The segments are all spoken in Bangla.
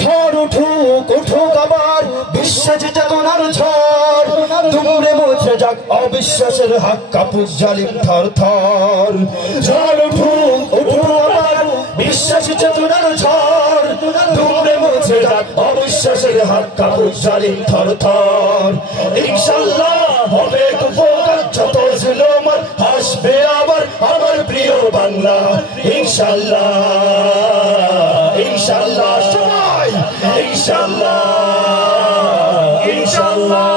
ঝড় উঠুক উঠুক আবার বিশ্বাস চেতনার ঝড় দুমড়ে মুছে যাক অবিশ্বাসের হাক কাপুক জালিম থর থর। ঝড় উঠুক উঠুক আবার বিশ্বাস চেতনার ঝড় দুমড়ে মুছে যাক অবিশ্বাসের হাক কাপুক জালিম থর থর। ইনশাআল্লাহ হবে উপকার যত জুলুম হাসবে আবার আমার প্রিয় বাংলা। ইনশাআল্লাহ ইনশাআল্লাহ সবাই ইনশাআল্লাহ ইনশাআল্লাহ।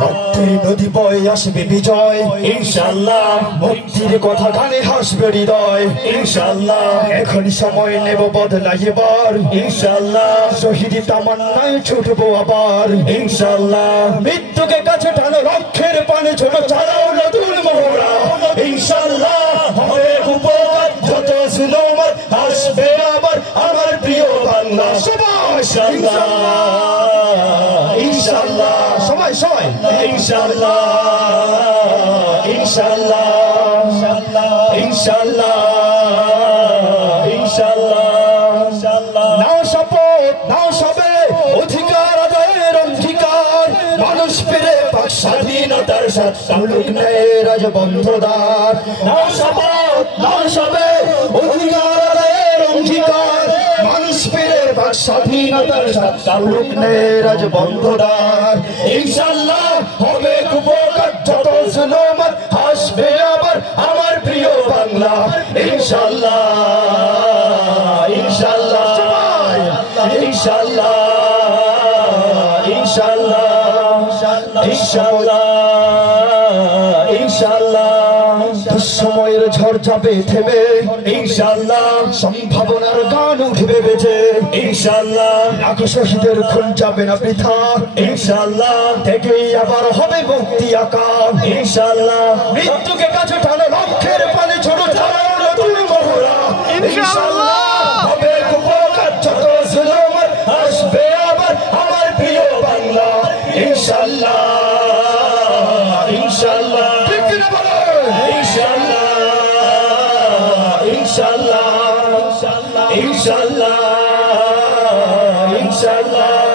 রক্তের নদী বয়ে আসবে বিজয় ইনশাআল্লাহ। মুক্তির কথা গানে হাসবে হৃদয় ইনশাআল্লাহ। এখন সময় নেব বদলাই এবার ইনশাআল্লাহ। শহীদি তামান্নায় ছুটবো আবার ইনশাআল্লাহ। মৃত্যুকে কাছে টানো লক্ষ্যের পানে ছোট চালাও নতুন মহড়া ইনশাআল্লাহ। হবে উপকার যত জুলুম হাসবে আবার আমার প্রিয় বাংলা। সবাই ইনশাআল্লাহ ইনশাআল্লাহ সবাই সবাই ইনশাআল্লাহ ইনশাআল্লাহ ইনশাআল্লাহ ইনশাআল্লাহ। নাও শপথ নাও সবে অধিকার আদায়ের অঙ্গীকার মানুষ ফিরে পাক স্বাধীনতার সাথ তালুক নেয় রাজবন্ধদার। নাও শপথ নাও সবে অধিকার আদায়ের অঙ্গীকার মানুষ ফিরে পাক স্বাধীনতার সাথ তালুক নেয় রাজবন্ধদার। ইনশাআল্লাহ হবে উপকার যত জুলুম হাসবে আবার আমার প্রিয় বাংলা ইনশাআল্লাহ ইনশাআল্লাহ ইনশাআল্লাহ ইনশাআল্লাহ ইনশাআল্লাহ ইনশাআল্লাহ। দুঃসময়ের ঝড় যাবে থেমে ইনশাআল্লাহ। সম্ভাবনার গান উঠবে বেজে ইনশাআল্লাহ। লাখো শহীদের খুন যাবে না বৃথা ইনশাআল্লাহ। থেকেই আবার হবে মুক্তি আঁকা ইনশাআল্লাহ। মৃত্যুকে কাছে টানো লক্ষ্যের পানে ছোট চালাও নতুন মহড়া ইনশাআল্লাহ। হবে উপকার যত জুলুম হাসবে আবার আমার প্রিয় বাংলা ইনশাআল্লাহ ইনশাআল্লাহ ইনশাআল্লাহ ইনশাআল্লাহ ইনশাআল্লাহ ইনশাআল্লাহ।